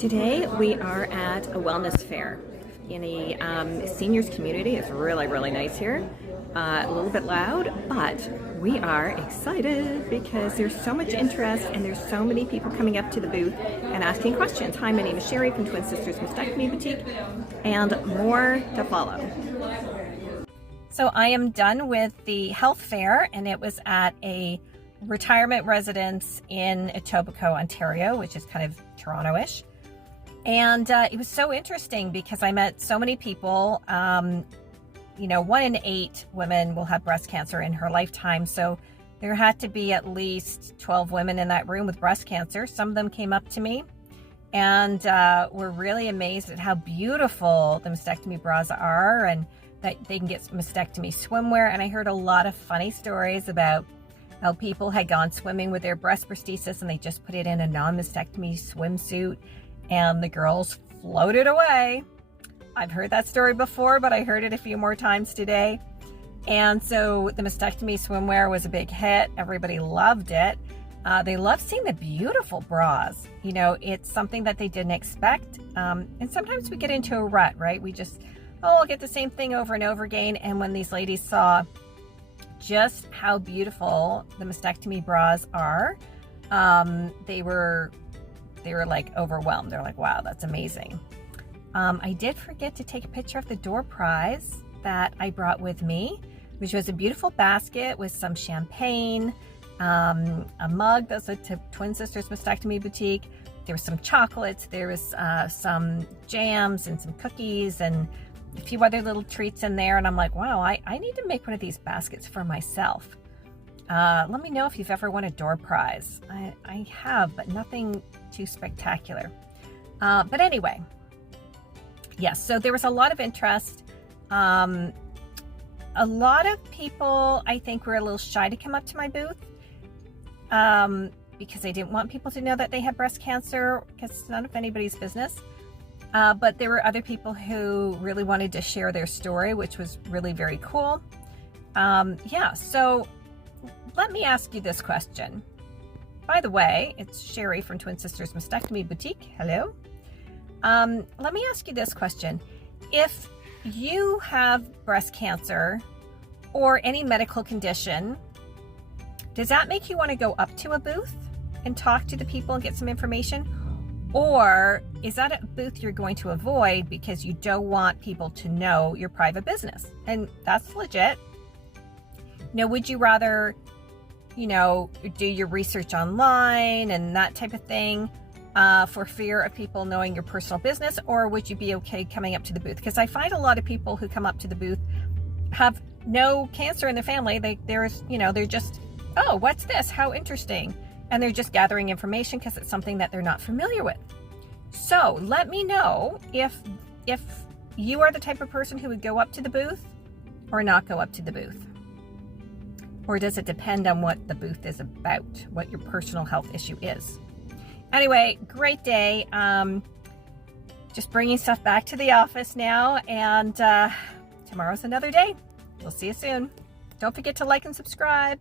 Today we are at a wellness fair in a seniors community. It's really nice here. A little bit loud, but we are excited because there's so much interest and there's so many people coming up to the booth and asking questions. Hi, my name is Sherry from Twin Sisters Mastectomy Boutique, and more to follow. So I am done with the health fair, and it was at a retirement residence in Etobicoke, Ontario, which is kind of Toronto-ish. And it was so interesting because I met so many people. 1 in 8 women will have breast cancer in her lifetime. So there had to be at least 12 women in that room with breast cancer. Some of them came up to me and were really amazed at how beautiful the mastectomy bras are and that they can get mastectomy swimwear. And I heard a lot of funny stories about how people had gone swimming with their breast prosthesis and they just put it in a non-mastectomy swimsuit and the girls floated away. I've heard that story before, but I heard it a few more times today. And so the mastectomy swimwear was a big hit. Everybody loved it. They loved seeing the beautiful bras. You know, it's something that they didn't expect. And sometimes we get into a rut, right? We just, I'll get the same thing over and over again. And when these ladies saw just how beautiful the mastectomy bras are, they were like overwhelmed. They're like, wow, that's amazing. I did forget to take a picture of the door prize that I brought with me, which was a beautiful basket with some champagne, a mug that's a Twin Sisters Mastectomy Boutique. There was some chocolates, there was some jams and some cookies and a few other little treats in there. And I'm like, wow, I need to make one of these baskets for myself. Let me know if you've ever won a door prize. I have, but nothing too spectacular. But anyway, yes, so there was a lot of interest. A lot of people, I think, were a little shy to come up to my booth because they didn't want people to know that they had breast cancer because it's none of anybody's business. But there were other people who really wanted to share their story, which was really very cool. So let me ask you this question. By the way, it's Sherry from Twin Sisters Mastectomy Boutique. Hello. Let me ask you this question. If you have breast cancer or any medical condition, does that make you want to go up to a booth and talk to the people and get some information? Or is that a booth you're going to avoid because you don't want people to know your private business? And that's legit. Would you rather, do your research online and that type of thing for fear of people knowing your personal business? Or would you be okay coming up to the booth? Because I find a lot of people who come up to the booth have no cancer in their family. They're just, oh, what's this? How interesting. And they're just gathering information because it's something that they're not familiar with. So let me know if you are the type of person who would go up to the booth or not go up to the booth. Or does it depend on what the booth is about, what your personal health issue is? Anyway, great day. Just bringing stuff back to the office now, and tomorrow's another day. We'll see you soon. Don't forget to like and subscribe.